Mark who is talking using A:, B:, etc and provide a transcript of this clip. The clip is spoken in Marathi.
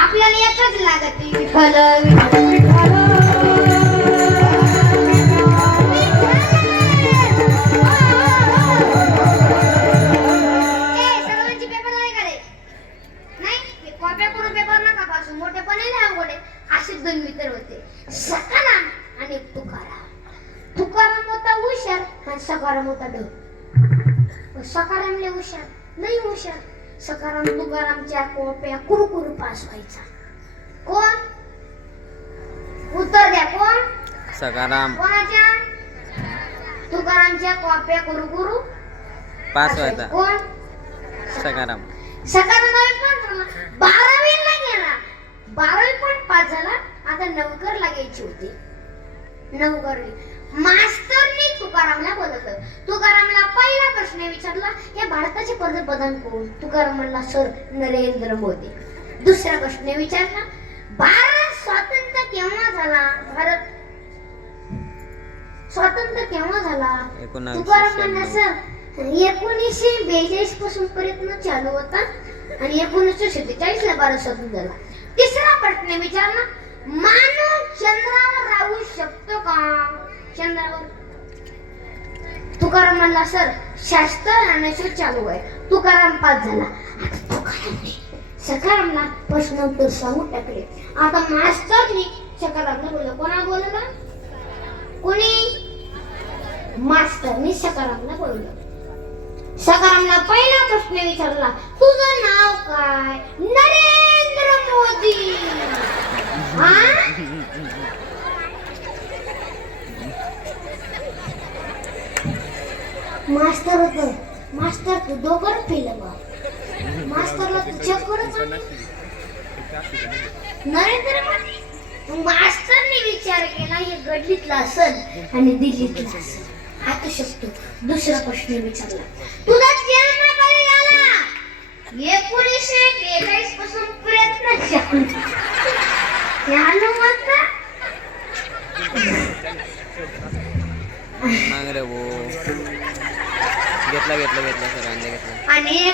A: आपल्याला एकच लागत आहे. विठ्ठल विठ्ठल पेपर नाही का रे? नाही? हे कॉप्या करून पेपर नका असेच दोन होते. सकाराम आणि तुकाराम तुकाराम होता हुशार आणि सकाराम होता ढ सकारामले हुशार नाही हुशार. सकाराम तुकारामच्या कोप्या कुरकुर पास व्हायचा. कोण? उत्तर द्या कोण?
B: सकाराम.
A: कोणाच्या? तुकारामच्या कॉप्या कुरकुरू
B: पास व्हायचा.
A: कोण?
B: सकाराम.
A: सकाराम पण बारावीला गेला. बारावी पण पास झाला. आता नवकर लागायची होती. नवकरली. मास्तरनी भारताचे पंतप्रधान कोण तुकाराम म्हणला सर नरेंद्र मोदी. दुसरा प्रश्न विचारला भारत स्वातंत्र्य केव्हा झाला? भारत स्वातंत्र्य केव्हा झाला? तुकाराम म्हणला. सर एकोणीसशे बेचाळीसपासून प्रयत्न चालू होता आणि एकोणीसशे सत्तेचाळीस ला भारत स्वतंत्र झाला. तिसरा प्रश्न विचारला मानव चंद्रावर राहू शकतो का? चंद्रावर तुकाराम म्हणला सर शास्त्र आणि चालू आहे. तुकाराम पास झाला. आता तुकारामने सकारामला प्रश्न उत्तर सांगून टाकले. आता मास्तरनी सकारामला बोललं. कोणा बोललं? कोणी? मास्तरनी सकारामला बोललं. सकारामला पहिला प्रश्न विचारला तुझं नाव काय? नरे मोदी हा मास्तर होत. मास्तर तू दोघं पिलं बा. मास्तरला तू चेक करत नरेंद्र मोदी मग मास्तरने विचार केला हे गडलीतला असल आणि दिल्लीतला असल. आता शकतो दुसरा प्रश्न विचारला. तुझा जन्म कधी झाला? एकोणीसशे बेचाळीसपासून प्रयत्न चालू चालू होता
B: माग घेतला घेतला घेतला सरांनी घेतला.
A: आणि